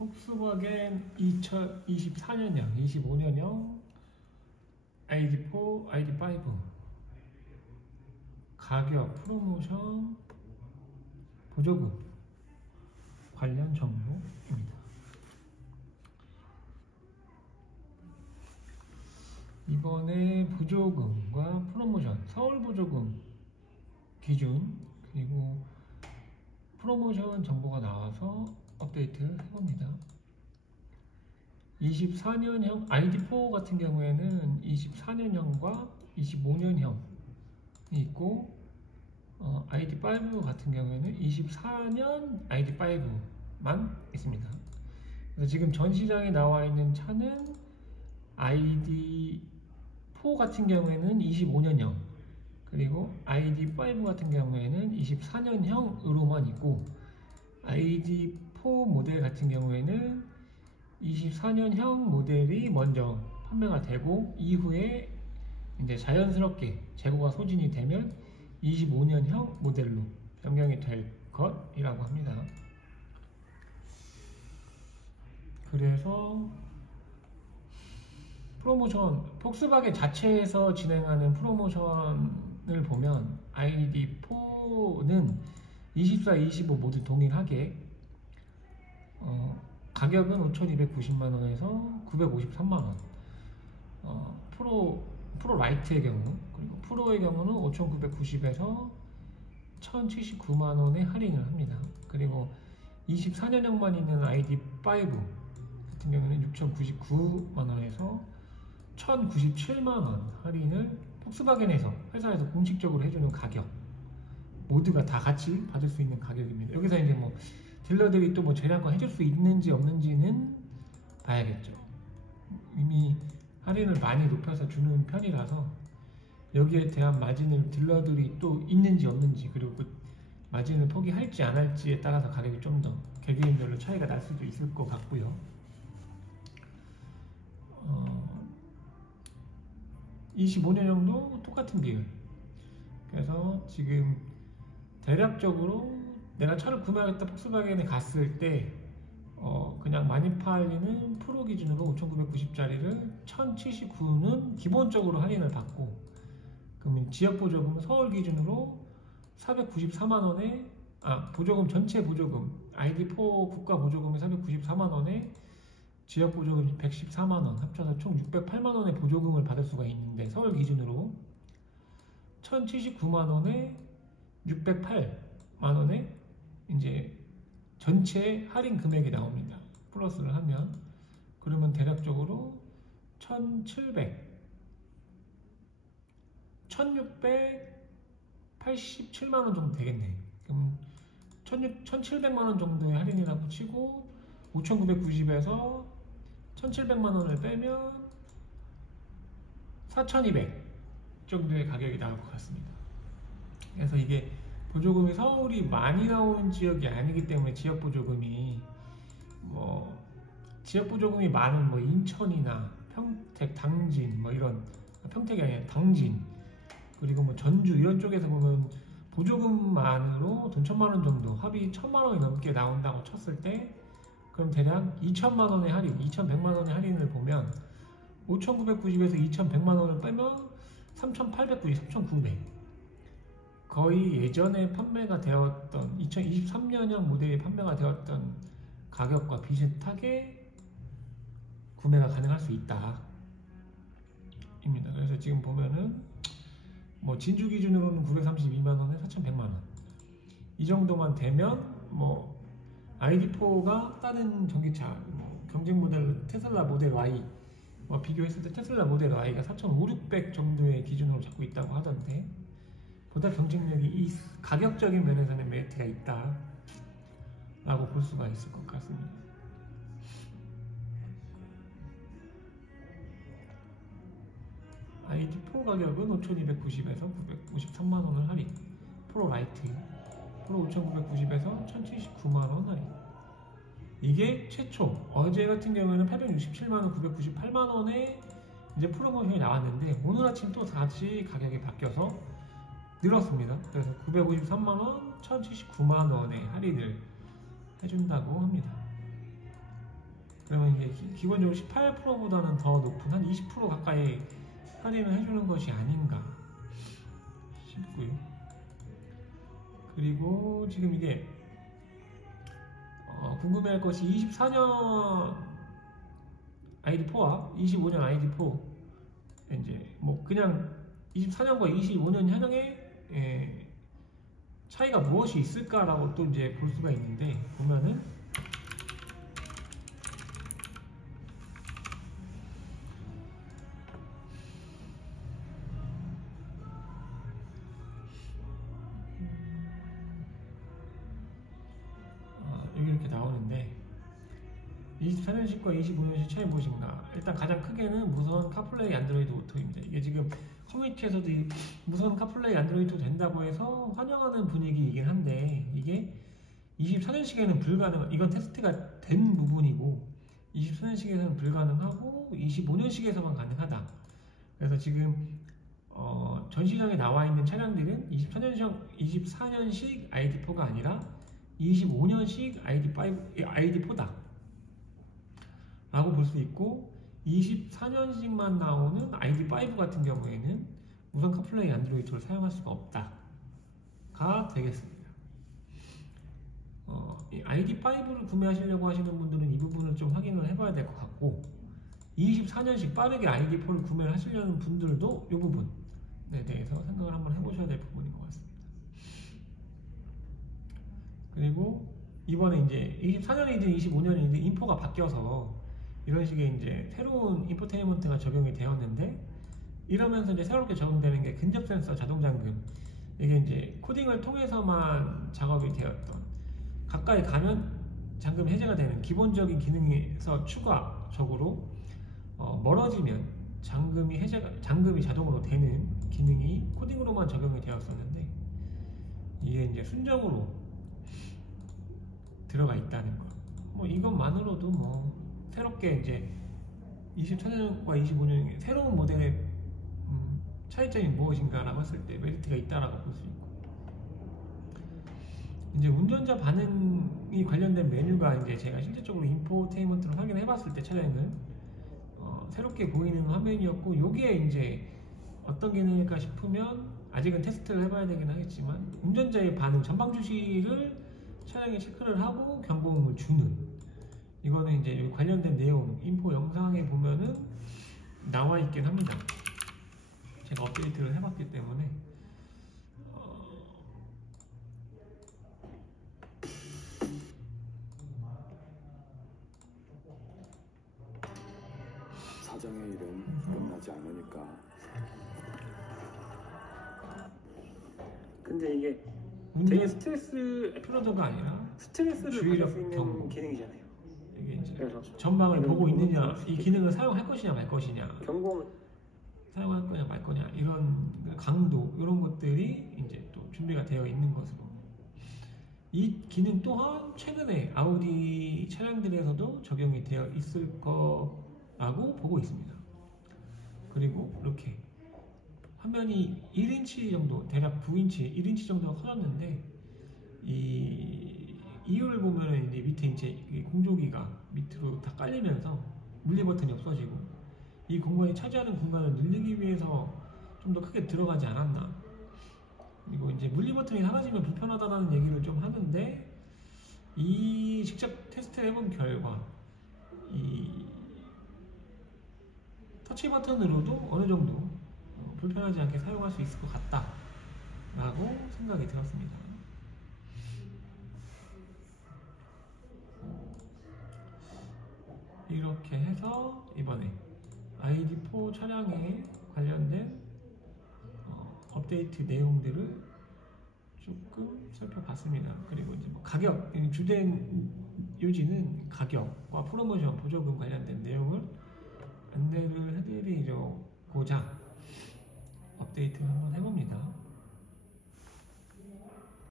폭스바겐 2024년형, 25년형 ID4, ID5 가격, 프로모션, 보조금 관련 정보입니다. 이번에 보조금과 프로모션, 서울 보조금 기준 그리고 프로모션 정보가 나와서 업데이트를 해봅니다. 24년형 ID4 같은 경우에는 24년형과 25년형이 있고 ID5 같은 경우에는 24년 ID5만 있습니다. 그래서 지금 전 시장에 나와 있는 차는 ID4 같은 경우에는 25년형 그리고 ID5 같은 경우에는 24년형으로만 있고 ID4 모델 같은 경우에는 24년형 모델이 먼저 판매가 되고 이후에 이제 자연스럽게 재고가 소진이 되면 25년형 모델로 변경이 될 것이라고 합니다. 그래서 프로모션, 폭스바겐 자체에서 진행하는 프로모션을 보면 ID4는 24, 25 모두 동일하게 가격은 5,290만원에서 953만원, 프로 라이트의 경우 그리고 프로의 경우는 5,990에서 1,079만원에 할인을 합니다. 그리고 24년형만 있는 ID5 같은 경우는 6,099만원에서 1,097만원 할인을 폭스바겐에서 회사에서 공식적으로 해주는 가격, 모두가 다 같이 받을 수 있는 가격입니다. 여기서 이제 뭐 딜러들이 또 뭐 재량권 해줄 수 있는지 없는지는 봐야겠죠. 이미 할인을 많이 높여서 주는 편이라서 여기에 대한 마진을 딜러들이 또 있는지 없는지 그리고 그 마진을 포기할지 안 할지에 따라서 가격이 좀 더 개개인별로 차이가 날 수도 있을 것 같고요. 25년형도 똑같은 비율. 그래서 지금 대략적으로 내가 차를 구매하겠다 폭스바겐에 갔을 때 그냥 많이 팔리는 프로 기준으로 5,990짜리를 1,079는 기본적으로 할인을 받고, 그러면 지역보조금 서울 기준으로 494만원에 보조금 전체 보조금 ID4 국가 보조금이 494만원에 지역보조금이 114만원 합쳐서 총 608만원의 보조금을 받을 수가 있는데 서울 기준으로 1,079만원에 608만원에 이제 전체 할인 금액이 나옵니다. 플러스를 하면 그러면 대략적으로 1,687만원 정도 되겠네. 그럼 1,700만원 정도의 할인이라고 치고 5,990에서 1,700만원을 빼면 4,200 정도의 가격이 나올 것 같습니다. 그래서 이게 보조금이 서울이 많이 나오는 지역이 아니기 때문에 지역 보조금이 많은 인천이나 평택, 당진 이런, 평택이 아니라 당진 그리고 전주 이런 쪽에서 보면 보조금만으로 돈 1,000만원 정도, 합이 1,000만원이 넘게 나온다고 쳤을 때 그럼 대략 2,000만원의 할인, 2,100만원의 할인을 보면 5,990에서 2,100만원을 빼면 3,890, 3,900 거의 예전에 판매가 되었던 2023년형 모델이 판매가 되었던 가격과 비슷하게 구매가 가능할 수 있다 입니다. 그래서 지금 보면은 진주 기준으로는 932만원에 4,100만원 이 정도만 되면 ID4가 다른 전기차 경쟁 모델 테슬라 모델 Y 비교했을 때 테슬라 모델 Y가 4,500 정도의 기준으로 잡고 있다고 하던데 보다 경쟁력이 이 가격적인 면에서는 메리트가 있다 라고 볼 수가 있을 것 같습니다. ID4 가격은 5,290에서 953만원을 할인, 프로 라이트 프로 5,990에서 1,079만원 할인. 이게 최초, 어제 같은 경우에는 867만원 998만원에 이제 프로모션이 나왔는데 오늘 아침 또 다시 가격이 바뀌어서 늘었습니다. 그래서 953만원, 1,079만원의 할인을 해준다고 합니다. 그러면 이게 기본적으로 18%보다는 더 높은 한 20% 가까이 할인을 해주는 것이 아닌가 싶고요. 그리고 지금 이게 궁금해할 것이 24년 ID4와 25년 ID4 이제 뭐 그냥 24년과 25년 현행의 차이가 무엇이 있을까라고 또 이제 볼 수가 있는데 보면은 여기 이렇게 나오는데 24년식과 25년식 차이 무엇인가? 일단 가장 크게는 무선 카플레이 안드로이드 오토입니다. 이게 지금 커뮤니티에서도 무선 카플레이 안드로이드 된다고 해서 환영하는 분위기이긴 한데 이게 24년식에는 불가능, 이건 테스트가 된 부분이고 24년식에서는 불가능하고 25년식에서만 가능하다. 그래서 지금 전 시장에 나와 있는 차량들은 24년식 ID4가 아니라 25년식 ID4다 라고 볼 수 있고 24년식만 나오는 ID5 같은 경우에는 무선 카플레이 안드로이드를 사용할 수가 없다가 되겠습니다. 이 ID5를 구매하시려고 하시는 분들은 이 부분을 좀 확인을 해봐야 될 것 같고 24년식 빠르게 ID4를 구매를 하시려는 분들도 이 부분에 대해서 생각을 한번 해보셔야 될 부분인 것 같습니다. 그리고 이번에 이제 24년이든 25년이든 인포가 바뀌어서 이런 식의 이제 새로운 인포테인먼트가 적용이 되었는데 이러면서 이제 새롭게 적용되는 게 근접 센서 자동 잠금, 이게 이제 코딩을 통해서만 작업이 되었던 가까이 가면 잠금 해제가 되는 기본적인 기능에서 추가적으로 멀어지면 잠금이 자동으로 되는 기능이 코딩으로만 적용이 되었었는데 이게 이제 순정으로 들어가 있다는 거. 뭐 이것만으로도 뭐 새롭게 이제 24년과 25년의 새로운 모델의 차이점이 무엇인가라고 했을 때 메리트가 있다라고 볼 수 있고, 이제 운전자 반응이 관련된 메뉴가 이제 제가 실질적으로 인포테인먼트를 확인해 봤을 때 차량은 새롭게 보이는 화면이었고, 여기에 이제 어떤 기능일까 싶으면 아직은 테스트를 해봐야 되긴 하겠지만 운전자의 반응, 전방 주시를 차량에 체크를 하고 경고음을 주는, 이거는 이제 관련된 내용 인포 영상에 보면은 나와 있긴 합니다. 제가 업데이트를 해봤기 때문에. 사장의 일은 끝나지 않으니까. 근데 이게 되게 스트레스 에피로더가 아니라 스트레스를 받을 주의력 수 있는 경고. 기능이잖아요. 이게 이제 그래서 전방을 보고 있느냐, 이 기능을 사용할 것이냐 말 것이냐, 경고는 사용할 거냐 말 거냐, 이런 강도, 이런 것들이 이제 또 준비가 되어 있는 것으로, 이 기능 또한 최근에 아우디 차량들에서도 적용이 되어 있을 거라고 보고 있습니다. 그리고 이렇게 화면이 1인치 정도, 대략 9인치, 1인치 정도가 커졌는데, 이 이유를 보면 이제 밑에 이제 공조기가 밑으로 다 깔리면서 물리 버튼이 없어지고, 이 공간이 차지하는 공간을 늘리기 위해서 좀 더 크게 들어가지 않았나. 그리고 이제 물리 버튼이 사라지면 불편하다는 얘기를 좀 하는데, 이 직접 테스트 해본 결과 이 터치 버튼으로도 어느 정도 불편하지 않게 사용할 수 있을 것 같다 라고 생각이 들었습니다. 이렇게 해서 이번에 ID4 차량에 관련된 업데이트 내용들을 조금 살펴봤습니다. 그리고 이제 뭐 가격, 주된 요지는 가격과 프로모션, 보조금 관련된 내용을 안내를 해드리려고자 업데이트를 한번 해봅니다.